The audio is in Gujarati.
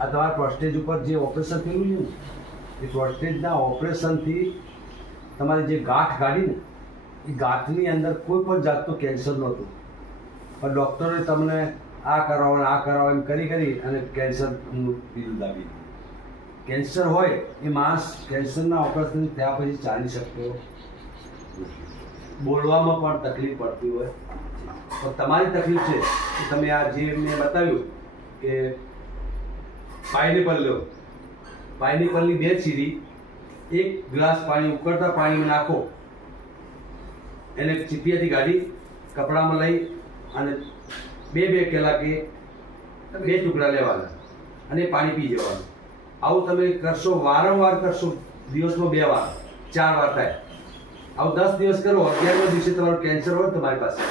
આ તમારા પ્રોસ્ટેજ ઉપર જે ઓપરેશન થયેલું છે ને એ પ્રોસ્ટેજના ઓપરેશનથી તમારી જે ગાંઠ કાઢી ને એ ગાંઠની અંદર કોઈ પણ જાતનું કેન્સર નહોતું, પણ ડૉક્ટરે તમને આ કરાવો આ કરાવો એમ કરી અને કેન્સરનું બિરુદ આપી દીધું. કેન્સર હોય એ માણસ કેન્સરના ઓપરેશન થયા પછી ચાલી શકતો નથી. બોલવામાં પણ તકલીફ પડતી હોય. તો તમારી તકલીફ છે કે તમે આ જે મેં બતાવ્યું કે પાઇનેપલ લો, પાઇનેપલની 2 ચીરી 1 ગ્લાસ પાણી ઉકળતા પાણીમાં નાખો, એને ચીપિયાથી કાઢી કપડામાં લઈ અને 2 કલાકે 2 ટુકડા લેવાના અને પાણી પી જવાનું. આવું તમે કરશો, વારંવાર કરશો, દિવસમાં 2 વાર 4 વાર થાય. આવું 10 દિવસ કરો, 11મા દિવસે તમારું કેન્સર હોય તમારી પાસે.